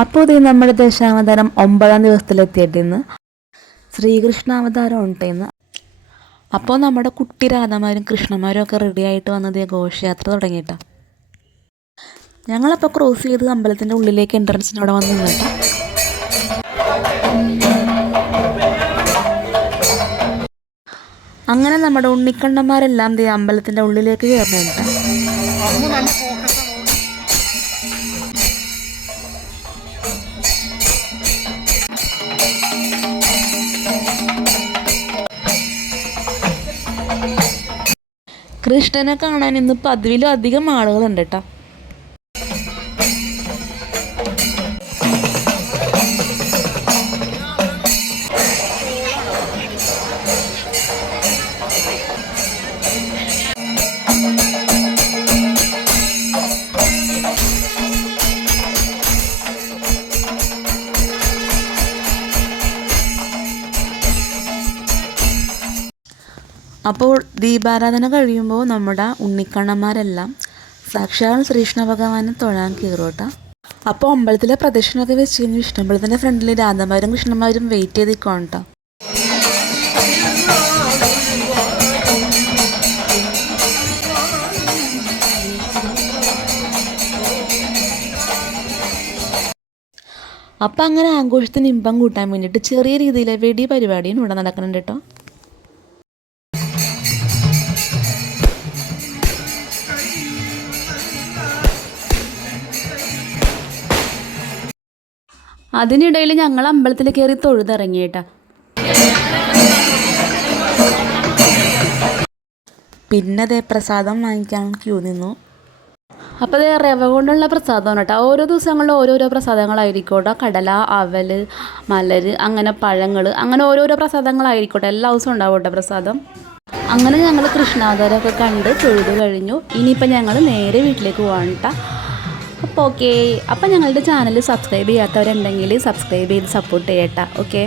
അപ്പോൾ ഇത് നമ്മുടെ ദശാവതാരം 9-ാം ദിവസത്തിലെത്തിയിട്ടിന്ന് ശ്രീകൃഷ്ണാവതാരം ഉണ്ടെന്ന്. അപ്പോൾ നമ്മുടെ കുട്ടി രാധമാരും കൃഷ്ണന്മാരും ഒക്കെ റെഡി ആയിട്ട് വന്നത് ഘോഷയാത്ര തുടങ്ങിയിട്ടാ. ഞങ്ങളപ്പോൾ ക്രോസ് ചെയ്ത് അമ്പലത്തിൻ്റെ ഉള്ളിലേക്ക് എൻട്രൻസിൻ്റെ അവിടെ വന്ന് നിന്നിട്ടാ. അങ്ങനെ നമ്മുടെ ഉണ്ണിക്കണ്ണന്മാരെല്ലാം അമ്പലത്തിൻ്റെ ഉള്ളിലേക്ക് കയറുന്നുണ്ട്. കൃഷ്ണനെ കാണാൻ ഇന്ന് പതിവിലും അധികം ആളുകളുണ്ട് കേട്ടോ. അപ്പോൾ ദീപാരാധന കഴിയുമ്പോൾ നമ്മുടെ ഉണ്ണിക്കണ്ണന്മാരെല്ലാം സാക്ഷാൽ ശ്രീകൃഷ്ണ ഭഗവാനെ തൊഴാൻ കയറും. അപ്പോൾ അമ്പലത്തിലെ പ്രദക്ഷിണമൊക്കെ വെച്ച് കഴിഞ്ഞ് വിഷ്ണുമ്പലത്തിൻ്റെ ഫ്രണ്ടിൽ രാധമാരും കൃഷ്ണന്മാരും വെയിറ്റ് ചെയ്തിരിക്കുകയാണ് കേട്ടോ. അപ്പം അങ്ങനെ ആഘോഷത്തിന് ഇമ്പം കൂട്ടാൻ വേണ്ടിയിട്ട് ചെറിയ രീതിയിലെ വെടി പരിപാടിയും ഇവിടെ നടക്കുന്നുണ്ട് കേട്ടോ. അതിനിടയിൽ ഞങ്ങൾ അമ്പലത്തിൽ കയറി തൊഴുതിറങ്ങിയിട്ടാ. പിന്നെ അതേ പ്രസാദം വാങ്ങിക്കാൻ ക്യൂ നിന്നു. അപ്പോൾ അതേ റവ കൊണ്ടുള്ള പ്രസാദമാണ് കേട്ടോ. ഓരോ ദിവസങ്ങളിലും ഓരോരോ പ്രസാദങ്ങളായിരിക്കോട്ടെ. കടല, അവൽ, മലര്, അങ്ങനെ പഴങ്ങൾ, അങ്ങനെ ഓരോരോ പ്രസാദങ്ങളായിരിക്കോട്ടെ. എല്ലാ ദിവസവും ഉണ്ടാവും കേട്ടോ പ്രസാദം. അങ്ങനെ ഞങ്ങൾ കൃഷ്ണാവതാരമൊക്കെ കണ്ട് തൊഴുത് കഴിഞ്ഞു. ഇനിയിപ്പോൾ ഞങ്ങൾ നേരെ വീട്ടിലേക്ക് പോകാൻ കേട്ടോ. അപ്പോൾ ഓക്കെ. അപ്പോൾ ഞങ്ങളുടെ ചാനൽ സബ്സ്ക്രൈബ് ചെയ്യാത്തവരുണ്ടെങ്കിൽ സബ്സ്ക്രൈബ് ചെയ്ത് സപ്പോർട്ട് ചെയ്യട്ടോ. ഓക്കെ.